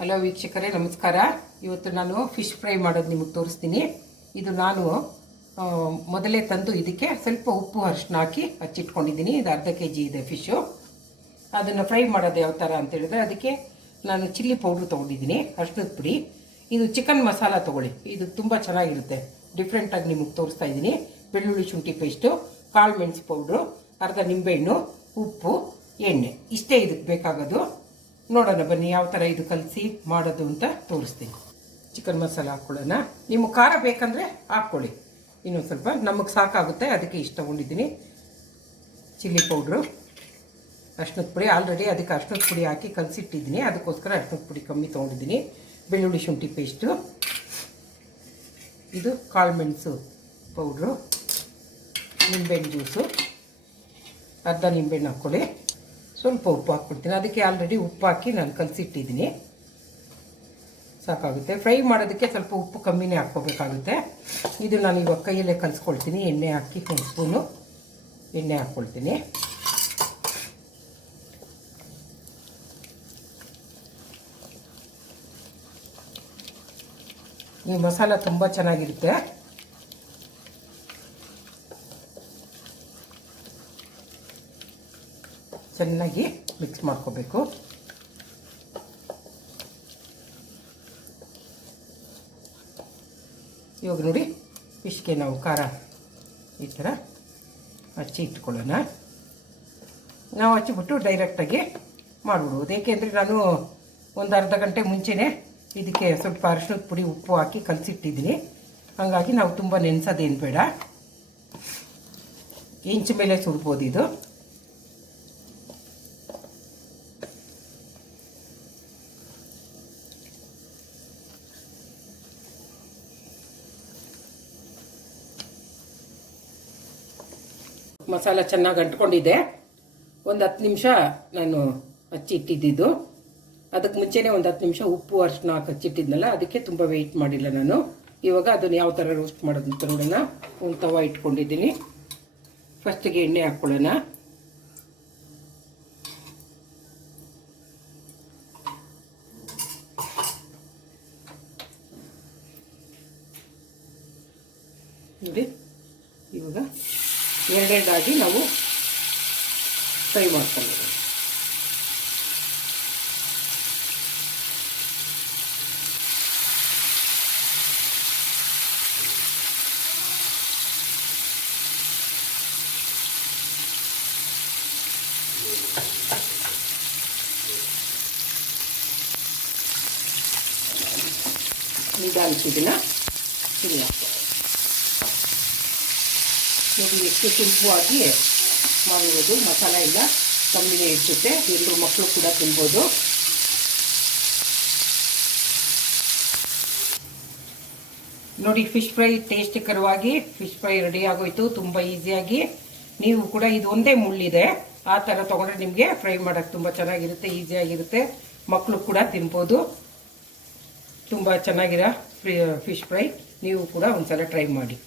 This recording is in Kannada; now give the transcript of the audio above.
ಹಲೋ ವೀಕ್ಷಕರೇ, ನಮಸ್ಕಾರ. ಇವತ್ತು ನಾನು ಫಿಶ್ ಫ್ರೈ ಮಾಡೋದು ನಿಮಗೆ ತೋರಿಸ್ತೀನಿ. ಇದು ನಾನು ಮೊದಲೇ ತಂದು ಇದಕ್ಕೆ ಸ್ವಲ್ಪ ಉಪ್ಪು ಅರಿಶಿನ ಹಾಕಿ ಹಚ್ಚಿಟ್ಕೊಂಡಿದ್ದೀನಿ. ಇದು ಅರ್ಧ kg ಇದೆ ಫಿಶು. ಅದನ್ನು ಫ್ರೈ ಮಾಡೋದು ಯಾವ ಥರ ಅಂತೇಳಿದ್ರೆ, ಅದಕ್ಕೆ ನಾನು ಚಿಲ್ಲಿ ಪೌಡ್ರ್ ತೊಗೊಂಡಿದ್ದೀನಿ, ಅರಿಶಿನದ ಪುಡಿ. ಇದು ಚಿಕನ್ ಮಸಾಲ ತೊಗೊಳ್ಳಿ, ಇದು ತುಂಬ ಚೆನ್ನಾಗಿರುತ್ತೆ. ಡಿಫ್ರೆಂಟಾಗಿ ನಿಮಗೆ ತೋರಿಸ್ತಾ ಇದ್ದೀನಿ. ಬೆಳ್ಳುಳ್ಳಿ ಶುಂಠಿ ಪೇಸ್ಟು, ಕಾಳು ಮೆಣಸು ಪೌಡ್ರು, ಅರ್ಧ ನಿಂಬೆಹಣ್ಣು, ಉಪ್ಪು, ಎಣ್ಣೆ, ಇಷ್ಟೇ ಇದಕ್ಕೆ ಬೇಕಾಗೋದು. ನೋಡೋಣ ಬನ್ನಿ ಯಾವ ಥರ ಇದು ಕಲಸಿ ಮಾಡೋದು ಅಂತ ತೋರಿಸ್ತೀನಿ. ಚಿಕನ್ ಮಸಾಲ ಹಾಕ್ಕೊಳ್ಳೋಣ. ನಿಮಗೆ ಖಾರ ಬೇಕಂದರೆ ಹಾಕ್ಕೊಳ್ಳಿ, ಇನ್ನೊಂದು ಸ್ವಲ್ಪ. ನಮಗೆ ಸಾಕಾಗುತ್ತೆ, ಅದಕ್ಕೆ ಇಷ್ಟು ತೊಗೊಂಡಿದ್ದೀನಿ. ಚಿಲ್ಲಿ ಪೌಡ್ರು, ಅರಿಶಿನದ ಪುಡಿ, ಆಲ್ರೆಡಿ ಅದಕ್ಕೆ ಅರಿಶಿನದ ಪುಡಿ ಹಾಕಿ ಕಲಸಿಟ್ಟಿದ್ದೀನಿ, ಅದಕ್ಕೋಸ್ಕರ ಅರಿಶಿನದ ಪುಡಿ ಕಮ್ಮಿ ತೊಗೊಂಡಿದ್ದೀನಿ. ಬೆಳ್ಳುಳ್ಳಿ ಶುಂಠಿ ಪೇಸ್ಟು, ಇದು ಕಾಳು ಮೆಣಸು ಪೌಡ್ರು, ನಿಂಬೆಹಣ್ಣು ಜ್ಯೂಸು, ಅರ್ಧ ನಿಂಬೆಹಣ್ಣು ಹಾಕ್ಕೊಳ್ಳಿ. ಸ್ವಲ್ಪ ಉಪ್ಪು ಹಾಕ್ಬಿಡ್ತೀನಿ, ಅದಕ್ಕೆ ಆಲ್ರೆಡಿ ಉಪ್ಪು ಹಾಕಿ ನಾನು ಕಲಸಿಟ್ಟಿದ್ದೀನಿ, ಸಾಕಾಗುತ್ತೆ. ಫ್ರೈ ಮಾಡೋದಕ್ಕೆ ಸ್ವಲ್ಪ ಉಪ್ಪು ಕಮ್ಮಿನೇ ಹಾಕ್ಕೋಬೇಕಾಗುತ್ತೆ. ಇದು ನಾನು ಇವಾಗ ಕೈಯಲ್ಲೇ ಕಲಿಸ್ಕೊಳ್ತೀನಿ. ಎಣ್ಣೆ ಹಾಕಿ ಒಂದು ಸ್ಪೂನು ಎಣ್ಣೆ ಹಾಕ್ಕೊಳ್ತೀನಿ. ಈ ಮಸಾಲ ತುಂಬ ಚೆನ್ನಾಗಿರುತ್ತೆ. ಚೆನ್ನಾಗಿ ಮಿಕ್ಸ್ ಮಾಡ್ಕೋಬೇಕು. ಇವಾಗ ನೋಡಿ, ಫಿಶ್ಗೆ ನಾವು ಖಾರ ಈ ಥರ ಹಚ್ಚಿ ಇಟ್ಕೊಳ್ಳೋಣ. ನಾವು ಹಚ್ಚಿಬಿಟ್ಟು ಡೈರೆಕ್ಟಾಗಿ ಮಾಡಿಬಿಡ್ಬೋದು. ಏಕೆಂದರೆ ನಾನು ಒಂದು ಅರ್ಧ ಗಂಟೆ ಮುಂಚೆನೇ ಇದಕ್ಕೆ ಸ್ವಲ್ಪ ಅರಿಶಿನದ ಪುಡಿ ಉಪ್ಪು ಹಾಕಿ ಕಲಸಿಟ್ಟಿದ್ದೀನಿ. ಹಾಗಾಗಿ ನಾವು ತುಂಬ ನೆನೆಸೋದೇನು ಬೇಡ, ಇಂಚು ಮೇಲೆ ಸುಡ್ಬೋದು ಇದು. ಮಸಾಲ ಚೆನ್ನಾಗಿ ಅಂಟ್ಕೊಂಡಿದೆ. ಒಂದು 10 ನಿಮಿಷ ನಾನು ಹಚ್ಚಿ ಇಟ್ಟಿದ್ದು. ಅದಕ್ಕೆ ಮುಂಚೆನೇ ಒಂದು 10 ನಿಮಿಷ ಉಪ್ಪು ಅರಿಶಿನ ಹಾಕಿ ಹಚ್ಚಿಟ್ಟಿದ್ನಲ್ಲ, ಅದಕ್ಕೆ ತುಂಬ ವೆಯ್ಟ್ ಮಾಡಿಲ್ಲ ನಾನು. ಇವಾಗ ಅದನ್ನು ಯಾವ ಥರ ರೋಸ್ಟ್ ಮಾಡೋದು ಅಂತ ನೋಡೋಣ. ಒಂದು ತವ ಇಟ್ಕೊಂಡಿದ್ದೀನಿ. ಫಸ್ಟಿಗೆ ಎಣ್ಣೆ ಹಾಕ್ಕೊಳ್ಳೋಣ. ನೋಡಿ, ಇವಾಗ ಎರಡೆರಡಾಗಿ ನಾವು ಫ್ರೈ ಮಾಡ್ಕೊಳ್ಳೋದು. ನಿಧಾನಿಸಿದಿನ ಇಲ್ಲ ನೋಡಿ, ಎಷ್ಟು ಸುಲಭವಾಗಿ ಮಾಡಿರೋದು. ಮಸಾಲ ಎಲ್ಲ ಕಮ್ಮಿನೇ ಇರ್ತದೆ, ಎಲ್ಲರೂ ಮಕ್ಕಳು ಕೂಡ ತಿನ್ಬೋದು. ನೋಡಿ, ಫಿಶ್ ಫ್ರೈ ಟೇಸ್ಟಿಕರವಾಗಿ ಫಿಶ್ ಫ್ರೈ ರೆಡಿ ಆಗೋಯ್ತು, ತುಂಬ ಈಸಿಯಾಗಿ. ನೀವು ಕೂಡ ಇದು ಒಂದೇ ಮುಳ್ಳಿದೆ, ಆ ಥರ ತೊಗೊಂಡ್ರೆ ನಿಮಗೆ ಫ್ರೈ ಮಾಡೋಕ್ಕೆ ತುಂಬ ಚೆನ್ನಾಗಿರುತ್ತೆ, ಈಸಿಯಾಗಿರುತ್ತೆ. ಮಕ್ಕಳು ಕೂಡ ತಿನ್ಬೋದು. ತುಂಬ ಚೆನ್ನಾಗಿರೋ ಫಿಶ್ ಫ್ರೈ ನೀವು ಕೂಡ ಒಂದ್ಸಲ ಟ್ರೈ ಮಾಡಿ.